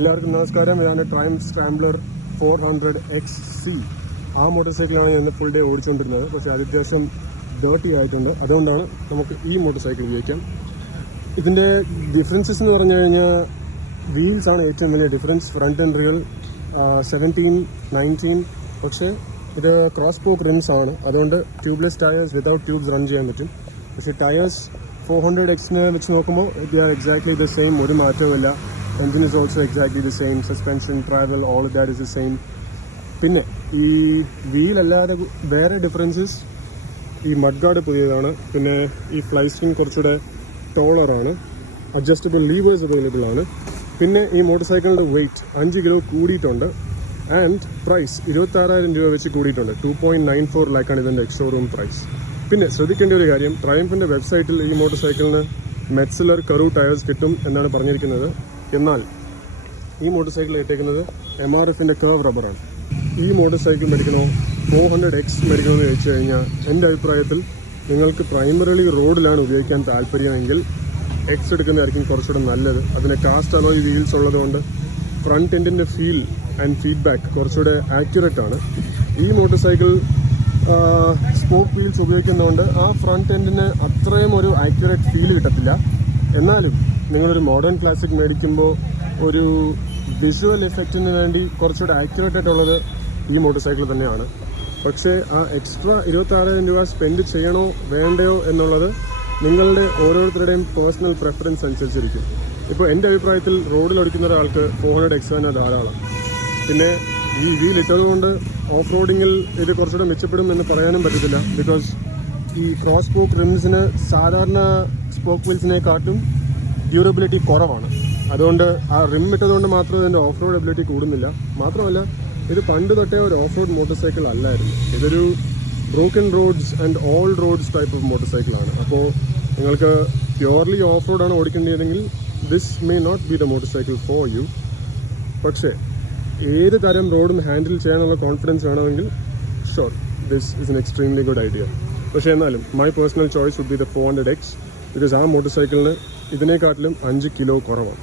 എല്ലാവർക്കും നമസ്കാരം. ഇതാണ് ട്രയംഫ് സ്ക്രാംബ്ലർ 400XC. ആ മോട്ടോർ സൈക്കിളാണ് ഞാൻ ഫുൾ ഡേ ഓടിച്ചുകൊണ്ടിരുന്നത്. പക്ഷേ അത് അത്യാവശ്യം ഡേർട്ടി ആയിട്ടുണ്ട്. അതുകൊണ്ടാണ് നമുക്ക് ഈ മോട്ടോർ സൈക്കിൾ ഉപയോഗിക്കാം. ഇതിൻ്റെ ഡിഫറൻസസ് എന്ന് പറഞ്ഞു കഴിഞ്ഞാൽ വീൽസാണ് ഏറ്റവും വലിയ ഡിഫറൻസ്. Front and rear 17, 19. പക്ഷേ ഇത് ക്രോസ് സ്പോക്ക് റിംസ് ആണ്. അതുകൊണ്ട് tubeless tyres without tubes run ചെയ്യാൻ പറ്റും. പക്ഷേ ടയേഴ്സ് 400Xനെ വെച്ച് നോക്കുമ്പോൾ ഇത് എക്സാക്ട്ലി ദ സെയിം, ഒരു മാറ്റവുമില്ല. Engine is also exactly the same. Suspension, travel, all that is the same. പിന്നെ ഈ വീലല്ലാതെ വേറെ ഡിഫറൻസസ്, ഈ മഡ് ഗാർഡ് പുതിയതാണ്. പിന്നെ ഈ ഫ്ലൈ സ്പ്രിംഗ് കുറച്ചുകൂടെ ടോളറാണ്. അഡ്ജസ്റ്റബിൾ ലീവേഴ്സ് അവൈലബിൾ ആണ്. പിന്നെ ഈ മോട്ടോർ സൈക്കിളിൻ്റെ വെയിറ്റ് 5 കിലോ കൂടിയിട്ടുണ്ട്. ആൻഡ് പ്രൈസ് 26,000 രൂപ വെച്ച് കൂടിയിട്ടുണ്ട്. 2.94 ലാക്കാണ് ഇതിൻ്റെ എക്സ്-ഷോറൂം പ്രൈസ്. പിന്നെ ശ്രദ്ധിക്കേണ്ട ഒരു കാര്യം, ട്രയംഫിൻ്റെ വെബ്സൈറ്റിൽ ഈ മോട്ടോർ സൈക്കിളിന് മെറ്റ്സിലർ കറു ടയേഴ്സ് കിട്ടും എന്നാണ് പറഞ്ഞിരിക്കുന്നത്. എന്നാൽ ഈ മോട്ടോർ സൈക്കിൾ ഇട്ടേക്കുന്നത് MRFൻ്റെ കർവ് റബ്ബറാണ്. ഈ മോട്ടോർ സൈക്കിൾ മേടിക്കണോ 400X മേടിക്കണോ എന്ന് ചോദിച്ചു കഴിഞ്ഞാൽ എൻ്റെ അഭിപ്രായത്തിൽ നിങ്ങൾക്ക് പ്രൈമറിലി റോഡിലാണ് ഉപയോഗിക്കാൻ താല്പര്യമെങ്കിൽ എക്സ് എടുക്കുന്നതായിരിക്കും കുറച്ചുകൂടെ നല്ലത്. അതിന് കാസ്റ്റ് അലോയ് വീൽസ് ഉള്ളതുകൊണ്ട് ഫ്രണ്ട് എൻഡിൻ്റെ ഫീൽ ആൻഡ് ഫീഡ്ബാക്ക് കുറച്ചുകൂടെ ആക്യുറേറ്റ് ആണ്. ഈ മോട്ടോർ സൈക്കിൾ സ്പോക്ക് വീൽസ് ഉപയോഗിക്കുന്നതുകൊണ്ട് ആ ഫ്രണ്ട് എൻഡിന് അത്രയും ഒരു ആക്യുറേറ്റ് ഫീൽ കിട്ടത്തില്ല. എന്നാലും നിങ്ങളൊരു മോഡേൺ ക്ലാസിക് മേടിക്കുമ്പോൾ ഒരു വിഷ്വൽ എഫക്റ്റിന് വേണ്ടി കുറച്ചുകൂടെ ആക്യുറേറ്റ് ആയിട്ടുള്ളത് ഈ മോട്ടോർ സൈക്കിൾ തന്നെയാണ്. പക്ഷേ ആ എക്സ്ട്രാ 26,000 രൂപ സ്പെൻഡ് ചെയ്യണോ വേണ്ടയോ എന്നുള്ളത് നിങ്ങളുടെ ഓരോരുത്തരുടെയും പേഴ്സണൽ പ്രെഫറൻസ് അനുസരിച്ചിരിക്കും. ഇപ്പോൾ എൻ്റെ അഭിപ്രായത്തിൽ റോഡിൽ ഓടിക്കുന്ന ഒരാൾക്ക് 400X തന്നെ ധാരാളം. പിന്നെ ഈ വീൽ ഇട്ടതുകൊണ്ട് ഓഫ് റോഡിങ്ങിൽ ഇത് കുറച്ചുകൂടെ മെച്ചപ്പെടും എന്ന് പറയാനും പറ്റത്തില്ല. ബിക്കോസ് ഈ ക്രോസ് സ്പോക്ക് റിംസിന് സാധാരണ സ്പോക്ക് വീൽസിനെക്കാട്ടും ഡ്യൂറബിലിറ്റി കുറവാണ്. അതുകൊണ്ട് ആ റിം ഇട്ടതുകൊണ്ട് മാത്രം ഇതിൻ്റെ ഓഫ് റോഡ് എബിലിറ്റി കൂടുന്നില്ല. മാത്രമല്ല ഇത് പണ്ട് തൊട്ടേ ഒരു ഓഫ് റോഡ് മോട്ടോർ സൈക്കിൾ അല്ലായിരുന്നു. ഇതൊരു broken roads and all roads type of motor സൈക്കിളാണ്. അപ്പോൾ നിങ്ങൾക്ക് പ്യുവർലി ഓഫ് റോഡാണ് ഓടിക്കേണ്ടതെങ്കിൽ this may not be the motorcycle for you. പക്ഷേ ഏത് തരം റോഡും ഹാൻഡിൽ ചെയ്യാനുള്ള കോൺഫിഡൻസ് വേണമെങ്കിൽ sure this is an extremely good idea. പക്ഷേ എന്നാലും my personal choice would be the 400X. Because ആ മോട്ടോർ സൈക്കിളിന് ഇതിനെക്കാട്ടിലും 5 കിലോ കുറവാണ്.